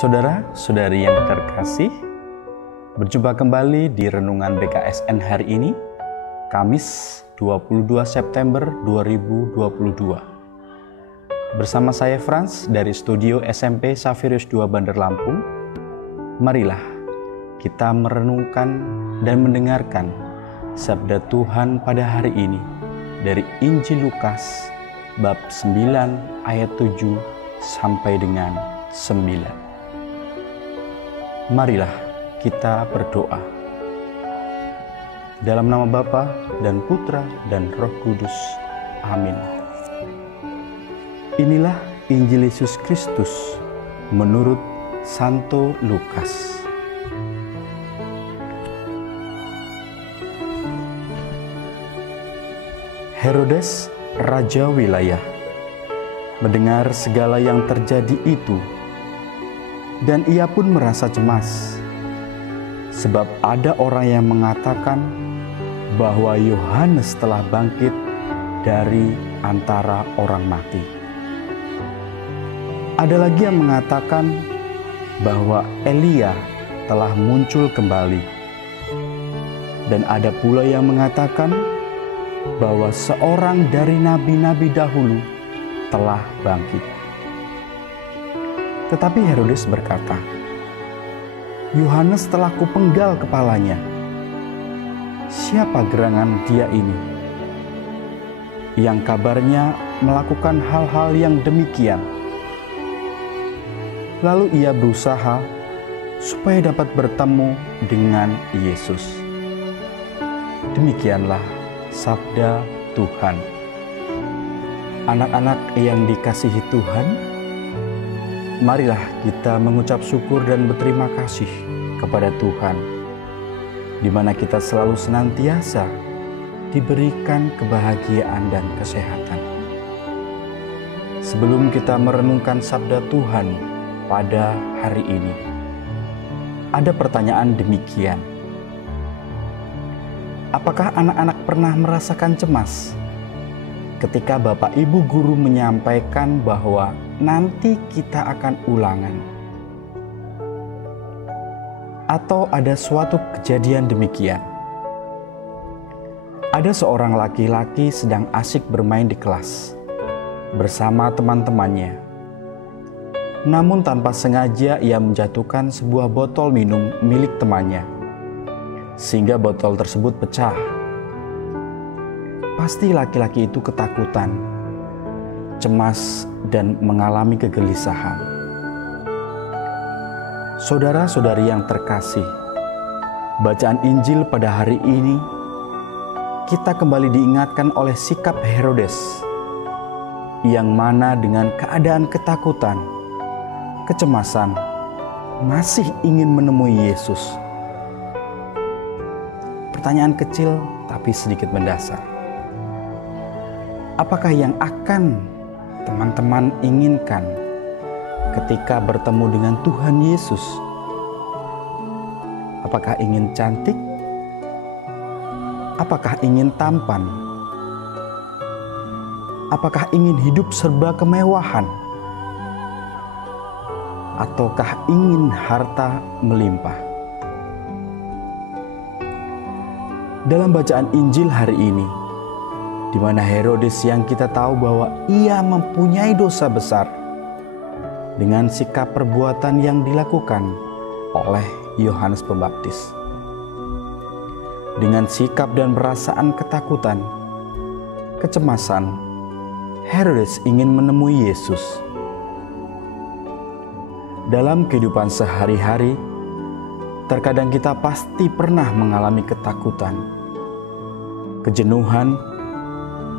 Saudara-saudari yang terkasih, berjumpa kembali di Renungan BKSN hari ini, Kamis 22 September 2022. Bersama saya Frans dari studio SMP Xaverius II Bandar Lampung. Marilah kita merenungkan dan mendengarkan sabda Tuhan pada hari ini dari Injil Lukas bab 9 ayat 7 sampai dengan 9. Marilah kita berdoa. Dalam nama Bapa dan Putra dan Roh Kudus. Amin. Inilah Injil Yesus Kristus menurut Santo Lukas. Herodes, raja wilayah, mendengar segala yang terjadi itu, dan ia pun merasa cemas, sebab ada orang yang mengatakan bahwa Yohanes telah bangkit dari antara orang mati. Ada lagi yang mengatakan bahwa Elia telah muncul kembali. Dan ada pula yang mengatakan bahwa seorang dari nabi-nabi dahulu telah bangkit. Tetapi Herodes berkata, Yohanes telah kupenggal kepalanya. Siapa gerangan dia ini? Yang kabarnya melakukan hal-hal yang demikian. Lalu ia berusaha supaya dapat bertemu dengan Yesus. Demikianlah sabda Tuhan. Anak-anak yang dikasihi Tuhan, marilah kita mengucap syukur dan berterima kasih kepada Tuhan, di mana kita selalu senantiasa diberikan kebahagiaan dan kesehatan. Sebelum kita merenungkan sabda Tuhan pada hari ini, ada pertanyaan demikian. Apakah anak-anak pernah merasakan cemas ketika Bapak Ibu guru menyampaikan bahwa nanti kita akan ulangan? Atau ada suatu kejadian demikian. Ada seorang laki-laki sedang asik bermain di kelas bersama teman-temannya. Namun tanpa sengaja ia menjatuhkan sebuah botol minum milik temannya, sehingga botol tersebut pecah. Pasti laki-laki itu ketakutan, cemas, dan mengalami kegelisahan. Saudara-saudari yang terkasih, bacaan Injil pada hari ini, kita kembali diingatkan oleh sikap Herodes, yang mana dengan keadaan ketakutan, kecemasan, masih ingin menemui Yesus. Pertanyaan kecil tapi sedikit mendasar. Apakah yang akan teman-teman inginkan ketika bertemu dengan Tuhan Yesus? Apakah ingin cantik? Apakah ingin tampan? Apakah ingin hidup serba kemewahan? Ataukah ingin harta melimpah? Dalam bacaan Injil hari ini, di mana Herodes yang kita tahu bahwa ia mempunyai dosa besar dengan sikap perbuatan yang dilakukan oleh Yohanes Pembaptis. Dengan sikap dan perasaan ketakutan, kecemasan, Herodes ingin menemui Yesus. Dalam kehidupan sehari-hari, terkadang kita pasti pernah mengalami ketakutan, kejenuhan,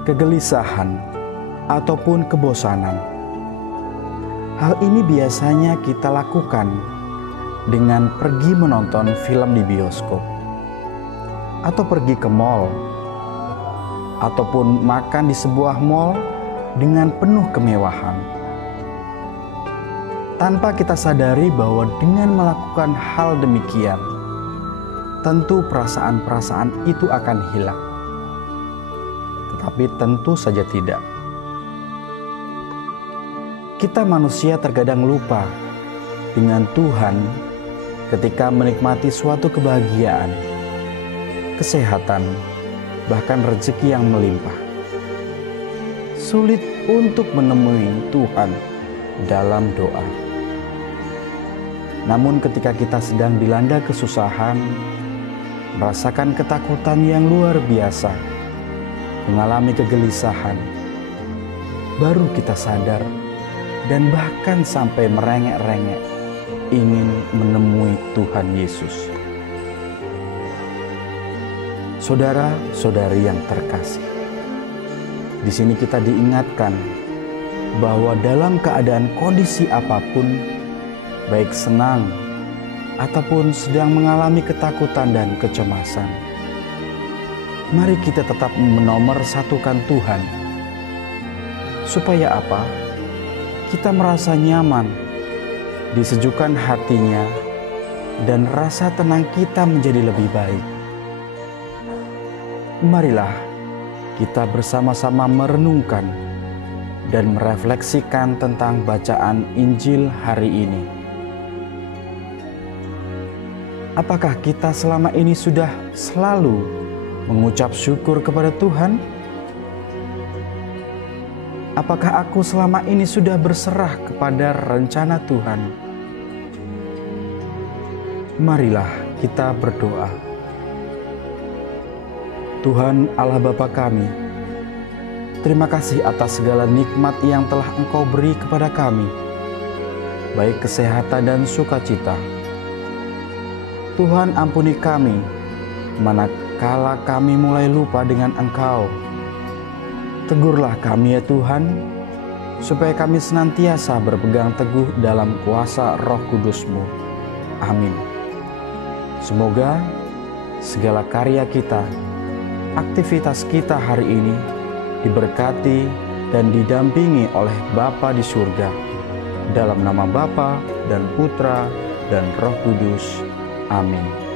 kegelisahan, ataupun kebosanan. Hal ini biasanya kita lakukan dengan pergi menonton film di bioskop, atau pergi ke mall, ataupun makan di sebuah mall dengan penuh kemewahan. Tanpa kita sadari bahwa dengan melakukan hal demikian, tentu perasaan-perasaan itu akan hilang. Tetapi tentu saja tidak. Kita manusia terkadang lupa dengan Tuhan ketika menikmati suatu kebahagiaan, kesehatan, bahkan rezeki yang melimpah. Sulit untuk menemui Tuhan dalam doa. Namun ketika kita sedang dilanda kesusahan, merasakan ketakutan yang luar biasa, mengalami kegelisahan, baru kita sadar dan bahkan sampai merengek-rengek ingin menemui Tuhan Yesus. Saudara-saudari yang terkasih, di sini kita diingatkan bahwa dalam keadaan kondisi apapun, baik senang ataupun sedang mengalami ketakutan dan kecemasan, mari kita tetap menomorsatukan Tuhan. Supaya apa? Kita merasa nyaman, disejukkan hatinya, dan rasa tenang kita menjadi lebih baik. Marilah kita bersama-sama merenungkan dan merefleksikan tentang bacaan Injil hari ini. Apakah kita selama ini sudah selalu mengucap syukur kepada Tuhan? Apakah aku selama ini sudah berserah kepada rencana Tuhan? Marilah kita berdoa. Tuhan Allah Bapa kami, terima kasih atas segala nikmat yang telah Engkau beri kepada kami, baik kesehatan dan sukacita. Tuhan ampuni kami, manakala kami mulai lupa dengan Engkau. Tegurlah kami ya Tuhan, supaya kami senantiasa berpegang teguh dalam kuasa Roh Kudus-Mu. Amin. Semoga segala karya kita, aktivitas kita hari ini diberkati dan didampingi oleh Bapa di surga. Dalam nama Bapa dan Putra dan Roh Kudus. Amin.